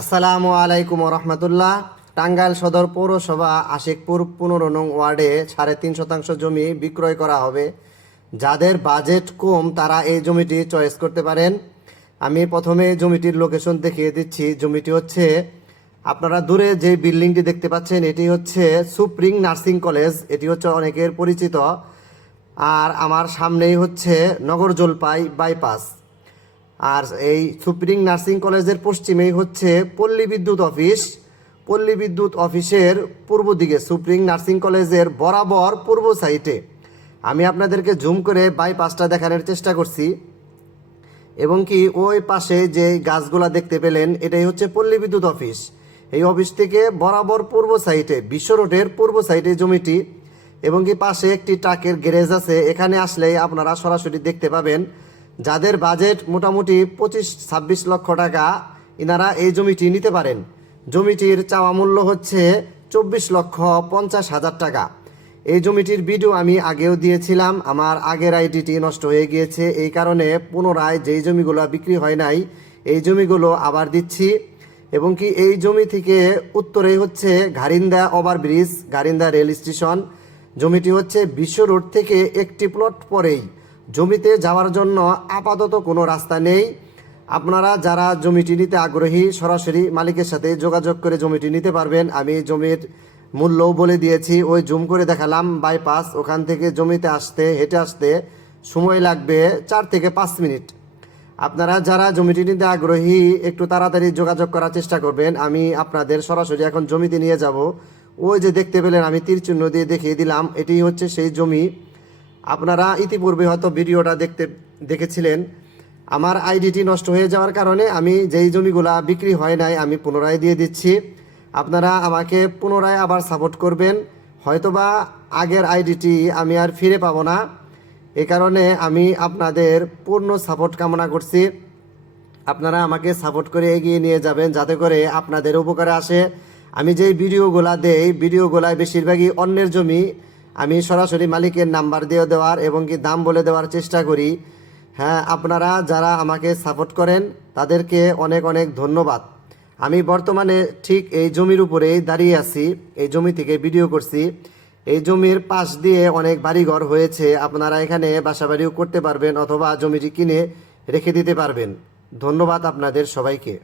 আসসালামু আলাইকুম রহমতুল্লাহ। টাঙ্গাইল সদর পৌরসভা আশিকপুর 15 নং ওয়ার্ডে 3.5 শতাংশ জমি বিক্রয় করা হবে। যাদের বাজেট কম তারা এই জমিটি চয়েস করতে পারেন। আমি প্রথমে জমিটির লোকেশন দেখিয়ে দিচ্ছি। জমিটি হচ্ছে আপনারা দূরে যে বিল্ডিংটি দেখতে পাচ্ছেন, এটি হচ্ছে সুপ্রিং নার্সিং কলেজ। এটি হচ্ছে অনেকের পরিচিত। আর আমার সামনেই হচ্ছে নগর জলপাই বাইপাস। আর এই সুপ্রিং নার্সিং কলেজের পশ্চিমেই হচ্ছে পল্লী বিদ্যুৎ অফিস। পল্লী বিদ্যুৎ অফিসের পূর্ব দিকে সুপ্রিং নার্সিং কলেজের বরাবর পূর্ব সাইডে আমি আপনাদেরকে জুম করে বাইপাসটা দেখানোর চেষ্টা করছি। এবং কি ওই পাশে যে গাছগুলা দেখতে পেলেন, এটাই হচ্ছে পল্লী বিদ্যুৎ অফিস। এই অফিস থেকে বরাবর পূর্ব সাইডে বিশ্ব রোডের পূর্ব সাইডে জমিটি। এবং কি পাশে একটি ট্রাকের গ্যারেজ আছে। এখানে আসলেই আপনারা সরাসরি দেখতে পাবেন। যাদের বাজেট মোটামুটি 25-26 লক্ষ টাকা, ইনারা এই জমিটি নিতে পারেন। জমিটির চাওয়া মূল্য হচ্ছে 24,50,000 টাকা। এই জমিটির ভিডিও আমি আগেও দিয়েছিলাম। আমার আগের আইডিটি নষ্ট হয়ে গিয়েছে, এই কারণে পুনরায় যেই জমিগুলো বিক্রি হয় নাই এই জমিগুলো আবার দিচ্ছি। এবং কি এই জমি থেকে উত্তরে হচ্ছে Gharinda overbridge, Gharinda rail station. জমিটি হচ্ছে বিশ্ব রোড থেকে একটি প্লট পরেই। জমিতে যাওয়ার জন্য আপাতত কোনো রাস্তা নেই। আপনারা যারা জমিটি নিতে আগ্রহী সরাসরি মালিকের সাথে যোগাযোগ করে জমিটি নিতে পারবেন। আমি জমির মূল্যও বলে দিয়েছি, ওই জুম করে দেখালাম বাইপাস। ওখান থেকে জমিতে আসতে হেঁটে আসতে সময় লাগবে 4 থেকে 5 মিনিট। আপনারা যারা জমিটি নিতে আগ্রহী একটু তাড়াতাড়ি যোগাযোগ করার চেষ্টা করবেন। আমি আপনাদের সরাসরি এখন জমিতে নিয়ে যাব। ওই যে দেখতে পেলেন আমি তীর চিহ্ন দিয়ে দেখিয়ে দিলাম, এটি হচ্ছে সেই জমি। আপনারা ইতিপূর্বে হয়তো ভিডিওটা দেখেছিলেন। আমার আইডিটি নষ্ট হয়ে যাওয়ার কারণে আমি যেই জমিগুলা বিক্রি হয় নাই আমি পুনরায় দিয়ে দিচ্ছি। আপনারা আমাকে পুনরায় আবার সাপোর্ট করবেন। হয়তোবা আগের আইডিটি আমি আর ফিরে পাবো না, এ কারণে আমি আপনাদের পূর্ণ সাপোর্ট কামনা করছি। আপনারা আমাকে সাপোর্ট করে এগিয়ে নিয়ে যাবেন যাতে করে আপনাদের উপকারে আসে। আমি যেই ভিডিওগুলা দেই ভিডিওগুলায় বেশিরভাগই অন্যের জমি আমি সরাসরি মালিকের নাম্বার দিয়ে দেওয়ার এবং কি দাম বলে দেওয়ার চেষ্টা করি। হ্যাঁ, আপনারা যারা আমাকে সাপোর্ট করেন তাদেরকে অনেক অনেক ধন্যবাদ। আমি বর্তমানে ঠিক এই জমির উপরেই দাঁড়িয়ে আছি। এই জমি থেকে ভিডিও করছি। এই জমির পাশ দিয়ে অনেক বাড়িঘর হয়েছে। আপনারা এখানে বাসাবাড়িও করতে পারবেন অথবা জমিটি কিনে রেখে দিতে পারবেন। ধন্যবাদ আপনাদের সবাইকে।